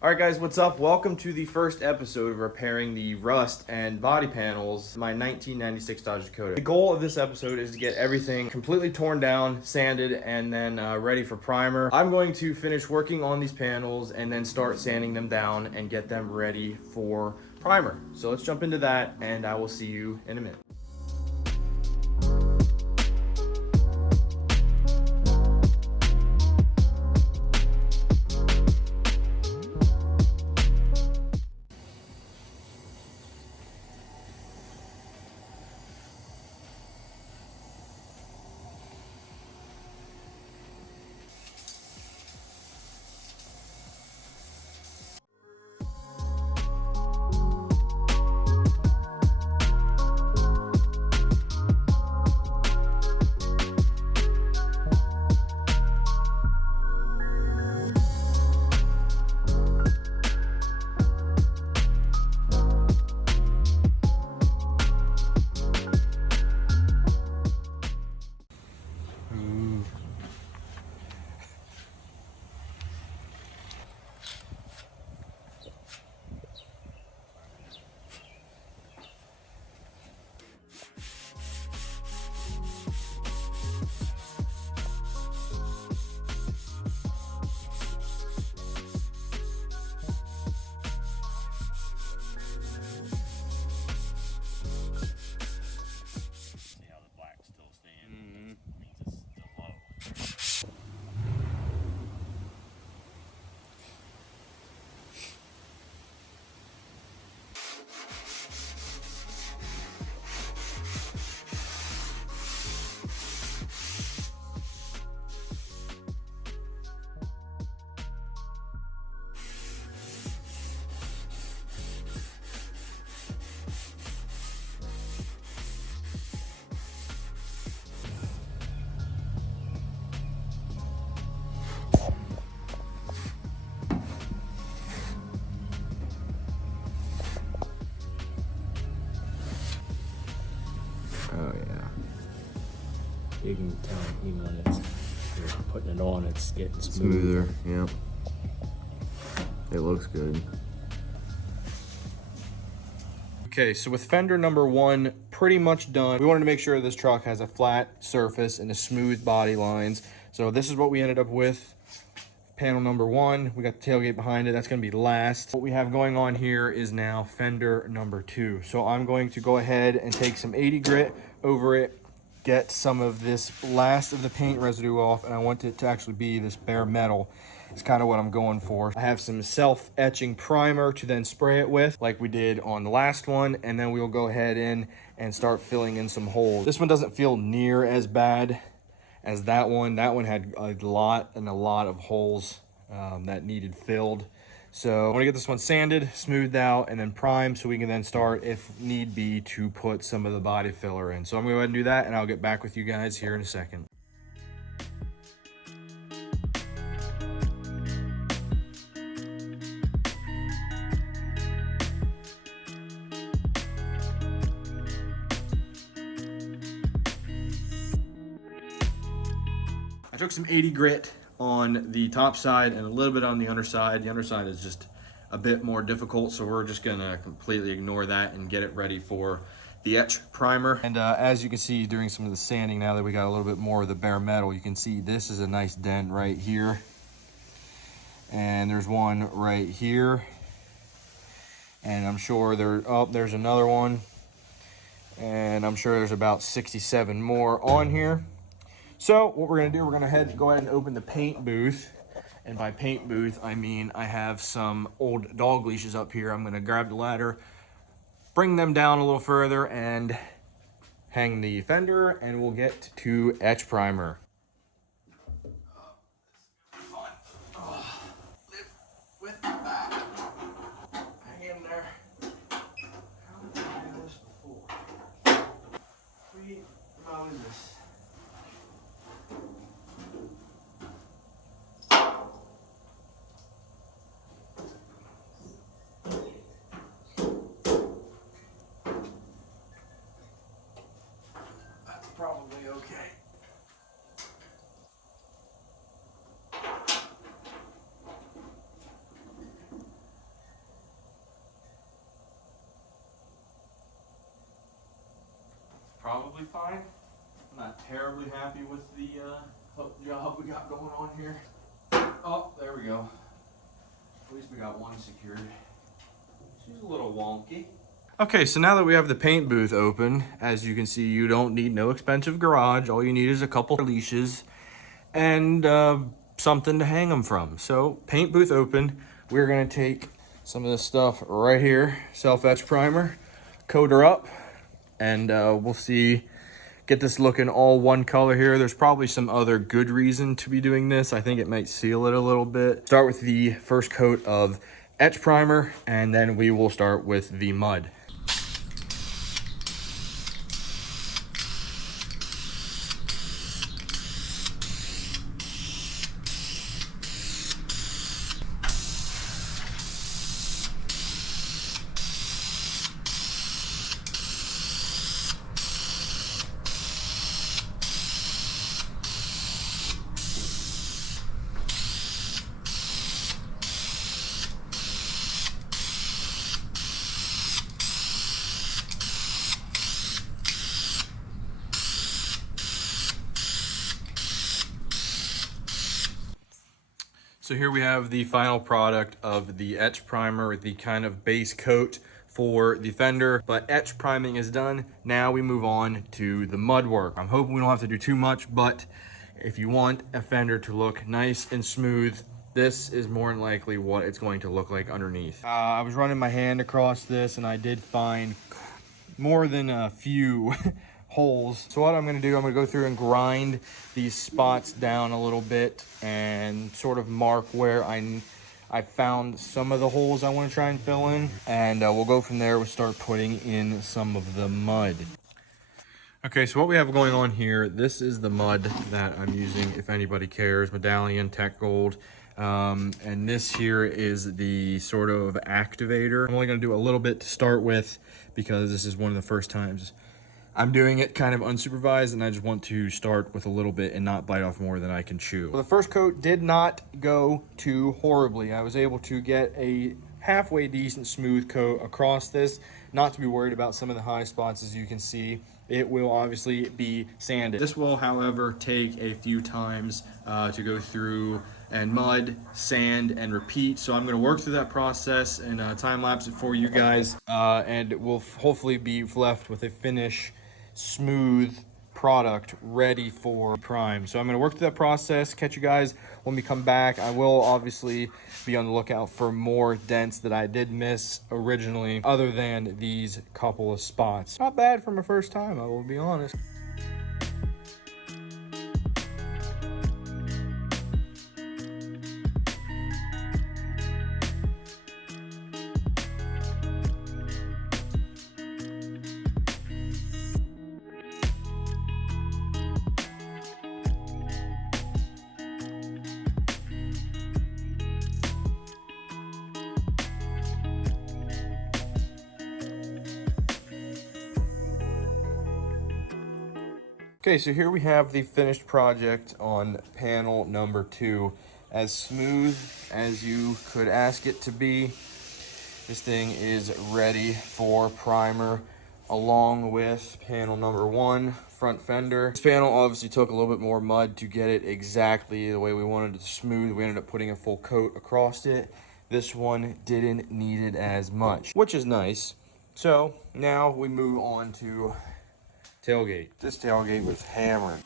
Alright guys, what's up? Welcome to the first episode of repairing the rust and body panels of my 1996 Dodge Dakota. The goal of this episode is to get everything completely torn down, sanded, and then ready for primer. I'm going to finish working on these panels and then start sanding them down and get them ready for primer. So let's jump into that and I will see you in a minute. Oh yeah. You can tell even when it's you're putting it on, it's getting smoother. Yeah. It looks good. Okay, so with fender number one pretty much done, we wanted to make sure this truck has a flat surface and a smooth body lines. So this is what we ended up with. Panel number one, we got the tailgate behind it. That's going to be last. What we have going on here is now fender number two. So I'm going to go ahead and take some 80 grit over it, get some of this last of the paint residue off, and I want it to actually be this bare metal. It's kind of what I'm going for. I have some self-etching primer to then spray it with, like we did on the last one, and then we'll go ahead in and start filling in some holes. This one doesn't feel near as bad as that one. That one had a lot of holes that needed filled. So I want to get this one sanded, smoothed out, and then primed so we can then start, if need be, to put some of the body filler in. So I'm going to go ahead and do that, and I'll get back with you guys here in a second. I took some 80 grit on the top side and a little bit on the underside. The underside is just a bit more difficult, so we're just gonna completely ignore that and get it ready for the etch primer. And as you can see during some of the sanding, now that we got a little bit more of the bare metal, you can see this is a nice dent right here. And there's one right here. And I'm sure there's another one. And I'm sure there's about 67 more on here. So what we're gonna do, we're gonna go ahead and open the paint booth. And by paint booth, I mean I have some old dog leashes up here. I'm gonna grab the ladder, bring them down a little further, and hang the fender, and we'll get to etch primer. Fun. Oh, live with my back. Hang in there. How did I do this before? Sweet Moses. Probably okay. perfectly fine. I'm not terribly happy with the job we got going on here. Oh, there we go. At least we got one secured. She's a little wonky. Okay, so now that we have the paint booth open, as you can see, you don't need no expensive garage. All you need is a couple leashes and something to hang them from. So, paint booth open. We're gonna take some of this stuff right here, self-etch primer, coat her up, and we'll see, get this looking all one color here. There's probably some other good reason to be doing this. I think it might seal it a little bit. Start with the first coat of etch primer, and then we will start with the mud. So here we have the final product of the etch primer, the kind of base coat for the fender, but etch priming is done. Now we move on to the mud work. I'm hoping we don't have to do too much, but if you want a fender to look nice and smooth, this is more than likely what it's going to look like underneath. I was running my hand across this and I did find more than a few holes. So what I'm gonna do, I'm gonna go through and grind these spots down a little bit and sort of mark where I found some of the holes I want to try and fill in, and we'll go from there. We'll start putting in some of the mud. Okay, so what we have going on here, this is the mud that I'm using, if anybody cares, Medallion Tech Gold. And this here is the sort of activator. I'm only gonna do a little bit to start with because this is one of the first times I'm doing it kind of unsupervised, and I just want to start with a little bit and not bite off more than I can chew. Well, the first coat did not go too horribly. I was able to get a halfway decent smooth coat across this, not to be worried about some of the high spots. As you can see, it will obviously be sanded. This will, however, take a few times to go through and mud, sand, and repeat. So I'm gonna work through that process and time lapse it for you guys, and we'll hopefully be left with a finish smooth product ready for prime. So I'm going to work through that process, catch you guys when we come back. I will obviously be on the lookout for more dents that I did miss originally, other than these couple of spots. Not bad for my first time, I will be honest. Okay, so here we have the finished project on panel number 2. As smooth as you could ask it to be. This thing is ready for primer, along with panel number 1, front fender. This panel obviously took a little bit more mud to get it exactly the way we wanted it smooth. We ended up putting a full coat across it. This one didn't need it as much, which is nice. So now we move on to tailgate. This tailgate was hammered.